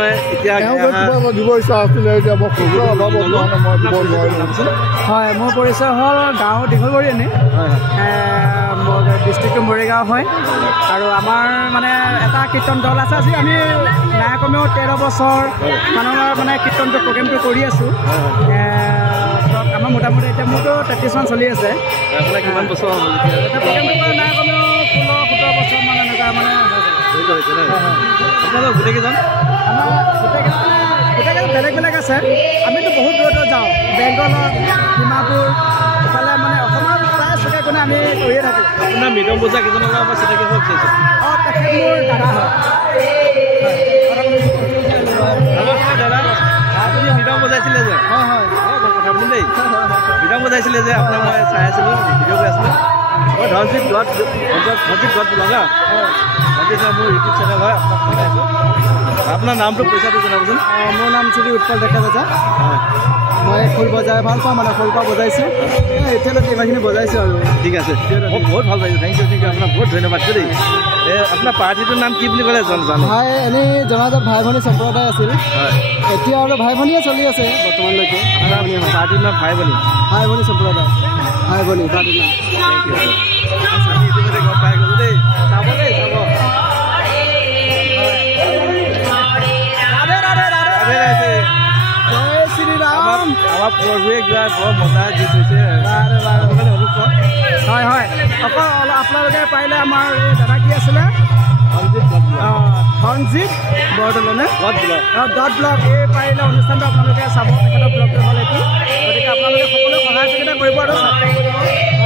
মই এতিয়া দিব ইচ্ছা আছিলে এতিয়া বস্তুৰ অভাৱত মই দিব নোৱাৰিম। হয়, মোৰ পৰিচয় হ'ল গাঁও দীঘলবৰীয়ানী, ডিষ্ট্ৰিক্টটো মৰিগাঁও হয়। আৰু আমাৰ মানে এটা কীৰ্তন দল আছে। আজি আমি নাই কমেও 13 বছৰ মানৰ মানে কীৰ্তনটো প্ৰগ্ৰেমটো কৰি আছোঁ। আমাৰ মোটামুটি এতিয়া মোৰতো 33 মান চলি আছে। কিমান বছৰ প্ৰগ্ৰেমটো কৰা নাই কমেও 16-17 বছৰ মান এনেকুৱা মানে আপোনালোক গোটেইকেইজন গোটেইকেইজন বেলেগ বেলেগ আছে। আমিতো বহুত দূৰত যাওঁ, বেংগলত, ডিমাপুৰ, ইফালে মানে অসমৰ প্ৰায় চুকে কোণে আমি কৰিয়ে থাকোঁ। আপোনাৰ মৃদম বজা কেইজনৰ লগত চিনাকি হ'ব বিচাৰিছোঁ। তেখেত মোৰ দাদা হয়। দাদা আপুনি মৃদম বজাইছিলে যে? হয় হয়, কথা শুনি দেই। মৃদম বজাইছিলে যে আপোনাক মই চাই আছিলোঁ, ভিডিঅ' কৰি আছিলোঁ। মই ধনজিত দত্ত লগা মোৰ ইউটিউব চেনেল হয়, আপোনাক শুনাইছোঁ। আপোনাৰ নামটো পইচাটো জনাবচোন। মোৰ নাম শ্ৰী উৎপল ডেকা বজা। হয়, মই খোল বজাই ভাল পাওঁ, মানে সৰুৰ পৰা বজাইছোঁ। এতিয়ালৈকে ইমানখিনি বজাইছোঁ আৰু। ঠিক আছে, মই বহুত ভাল পাইছোঁ। থেংক ইউ আপোনাক বহুত ধন্যবাদ দেই। আপোনাৰ পাৰ্টিটোৰ নাম কি বুলি ক'লে জানো? ভাই এনেই জনাজাত ভাই ভনী সম্প্ৰদায় আছিল। হয়, এতিয়া আৰু ভাই ভনীয়ে চলি আছে বৰ্তমানলৈকে। আপোনাৰ পাৰ্টিৰ নাম ভাই ভনী সম্প্ৰদায়, ভাই ভনী পাৰ্টিৰ নাম। Thank you. আমি ইতিমধ্যে গম পাই গ'লোঁ দেই। চাব দেই, চাব। জয় শ্ৰীৰাম। আমাৰ প্ৰভুৱে গোৱা বৰ মজা গীত হৈছে। হয় হয়, অকল আপোনালোকে পাৰিলে আমাৰ এই দাদা কি আছিলে ধনজিত বৰদলৈ ডট ব্লগ, এই পাৰিলে অনুষ্ঠানটো আপোনালোকে চাব। তেখেতৰ ব্লগটো হ'ল এইটো। গতিকে আপোনালোকে সকলোৱে সহায় সহযোগিতা কৰিব আৰু ছাবস্ক্ৰাইব কৰিব।